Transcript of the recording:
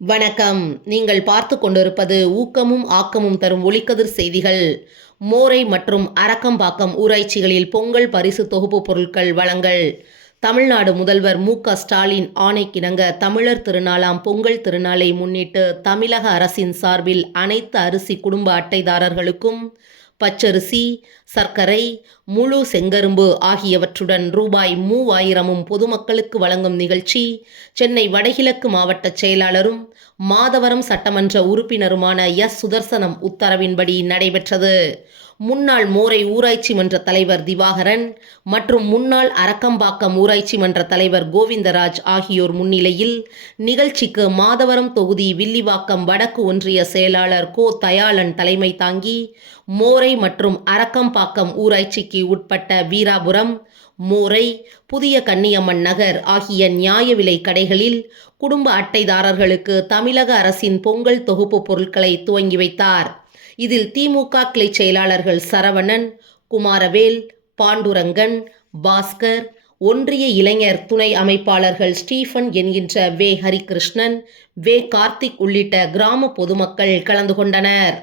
வணக்கம். நீங்கள் பார்த்து கொண்டிருப்பது ஊக்கமும் ஆக்கமும் தரும் ஒளிக்கதிர் செய்திகள். மோரை மற்றும் அரக்கம்பாக்கம் ஊராட்சிகளில் பொங்கல் பரிசு தொகுப்பு பொருட்கள் வழங்கல். தமிழ்நாடு முதல்வர் மு.க.ஸ்டாலின் ஆணைக்கிணங்க தமிழர் திருநாளாம் பொங்கல் திருநாளை முன்னிட்டு தமிழக அரசின் சார்பில் அனைத்து அரிசி குடும்ப அட்டைதாரர்களுக்கும் பச்சரிசி, சர்க்கரை, முழு செங்கரும்பு ஆகியவற்றுடன் ரூபாய் 3000 பொதுமக்களுக்கு வழங்கும் நிகழ்ச்சி சென்னை வடகிழக்கு மாவட்ட செயலாளரும் மாதவரம் சட்டமன்ற உறுப்பினருமான எஸ். சுதர்சனம் உத்தரவின்படி நடைபெற்றது. முன்னாள் மோரை ஊராட்சி மன்ற தலைவர் திவாகரன் மற்றும் முன்னாள் அரக்கம்பாக்கம் ஊராட்சி மன்ற தலைவர் கோவிந்தராஜ் ஆகியோர் முன்னிலையில் நிகழ்ச்சிக்கு மாதவரம் தொகுதி வில்லிவாக்கம் வடக்கு ஒன்றிய செயலாளர் கோ. தயாளன் தலைமை தாங்கி மோரை மற்றும் அரக்கம்பாக்கம் ஊராட்சிக்கு உட்பட்ட வீராபுரம், மோரை, புதிய கன்னியம்மன் நகர் ஆகிய நியாய விலை கடைகளில் குடும்ப அட்டைதாரர்களுக்கு தமிழக அரசின் பொங்கல் தொகுப்பு பொருட்களை துவங்கி வைத்தார். இதில் திமுக கிளை செயலாளர்கள் சரவணன், குமாரவேல், பாண்டுரங்கன், பாஸ்கர், ஒன்றிய இளைஞர் துணை அமைப்பாளர்கள் ஸ்டீபன் என்கின்ற வே. ஹரிகிருஷ்ணன், வே. கார்த்திக் உள்ளிட்ட கிராம பொதுமக்கள் கலந்து கொண்டனர்.